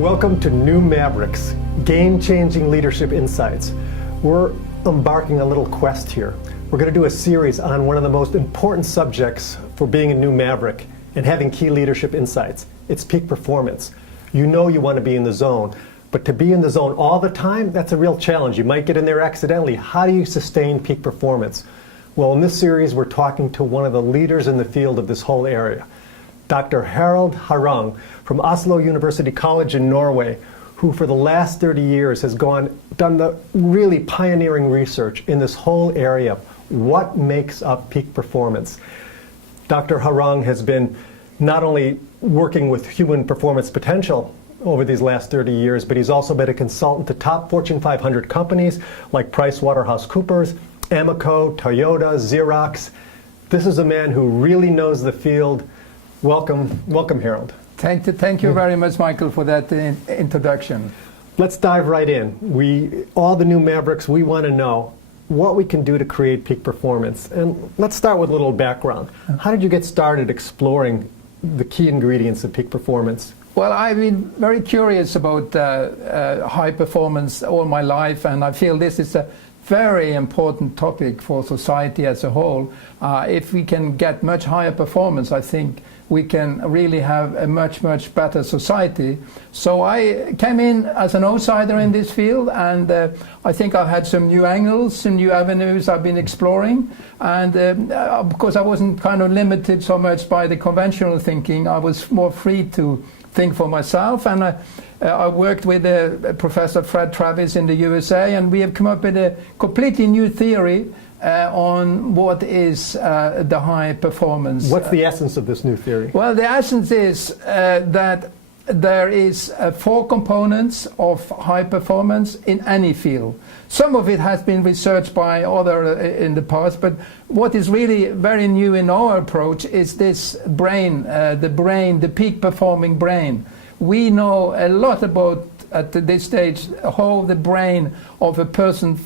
Welcome to New Mavericks, game-changing leadership insights. We're embarking a little quest here. We're going to do a series on one of the most important subjects for being a new Maverick and having key leadership insights. It's peak performance. You know you want to be in the zone, but to be in the zone all the time, that's a real challenge. You might get in there accidentally. How do you sustain peak performance? Well, in this series, we're talking to one of the leaders in the field of this whole area, Dr. Harald Harang from Oslo University College in Norway, who for the last 30 years has done the really pioneering research in this whole area. What makes up peak performance? Dr. Harang has been not only working with human performance potential over these last 30 years, but he's also been a consultant to top Fortune 500 companies like PricewaterhouseCoopers, Amoco, Toyota, Xerox. This is a man who really knows the field. Welcome, Harald. Thank you very much, Michael, for that introduction. Let's dive right in. All the new Mavericks, we want to know what we can do to create peak performance. And let's start with a little background. How did you get started exploring the key ingredients of peak performance? Well, I've been very curious about high performance all my life, and I feel this is a very important topic for society as a whole. If we can get much higher performance, I think we can really have a much better society. So I came in as an outsider in this field, and I think I've had some new angles, some new avenues I've been exploring. And because I wasn't kind of limited so much by the conventional thinking, I was more free to think for myself. And I worked with Professor Fred Travis in the USA, and we have come up with a completely new theory on what is the high performance. What's the essence of this new theory? Well, the essence is that there is 4 components of high performance in any field. Some of it has been researched by others in the past, but what is really very new in our approach is this brain, the peak performing brain. We know a lot about, at this stage, how the brain of a person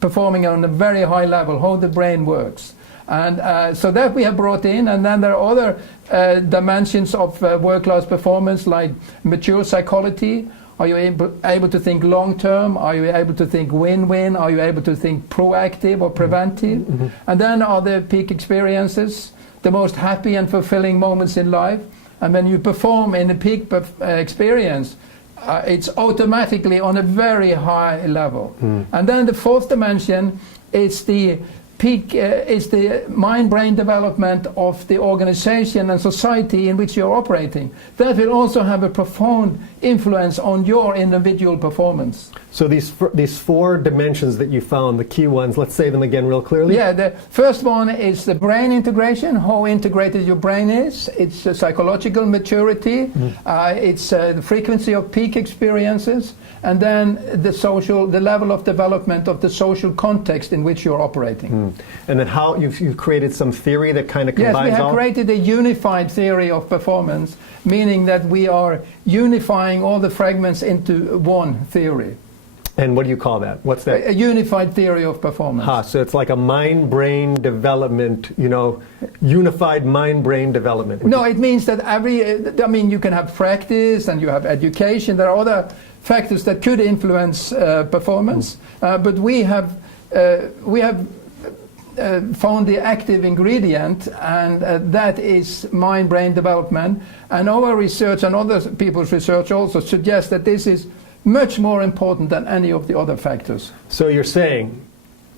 performing on a very high level, how the brain works. And so that we have brought in, and then there are other dimensions of world-class performance, like mature psychology. Are you able to think long-term? Are you able to think win-win? Are you able to think proactive or preventive? Mm-hmm. And then are the peak experiences, the most happy and fulfilling moments in life. And when you perform in a peak experience, it's automatically on a very high level. And then the 4th dimension is the peak, is the mind-brain development of the organization and society in which you're operating. That will also have a profound influence on your individual performance. So these 4 dimensions that you found, the key ones, let's say them again real clearly. Yeah, the first one is the brain integration, how integrated your brain is. It's psychological maturity, it's the frequency of peak experiences, and then the level of development of the social context in which you're operating. And then how you've created some theory that kind of combines all? Yes, we have created a unified theory of performance, meaning that we are unifying all the fragments into one theory. And what do you call that? What's that? A unified theory of performance. So it's like a mind-brain development, unified mind-brain development. No, it means that you can have practice and you have education. There are other factors that could influence performance, but we have found the active ingredient, and that is mind-brain development. And our research and other people's research also suggests that this is much more important than any of the other factors. So you're saying,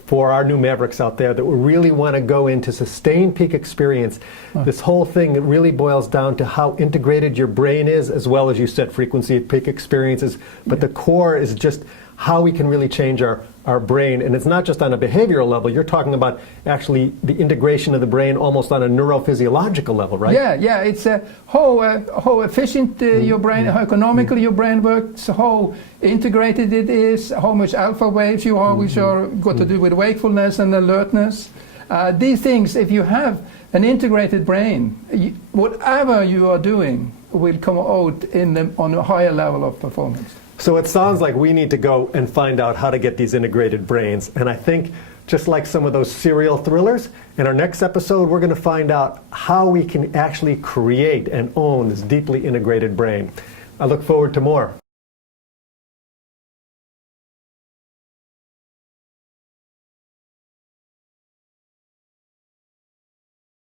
for our new Mavericks out there, that we really want to go into sustained peak experience, this whole thing really boils down to how integrated your brain is, as well as you said, frequency of peak experiences. But the core is just how we can really change our brain. And it's not just on a behavioral level. You're talking about actually the integration of the brain almost on a neurophysiological level, right? Yeah. It's how efficient your brain, how economically your brain works, how integrated it is, how much alpha waves you are, which are got to do with wakefulness and alertness. These things, if you have an integrated brain, whatever you are doing will come out on a higher level of performance. So it sounds like we need to go and find out how to get these integrated brains. And I think just like some of those serial thrillers, in our next episode we're going to find out how we can actually create and own this deeply integrated brain. I look forward to more.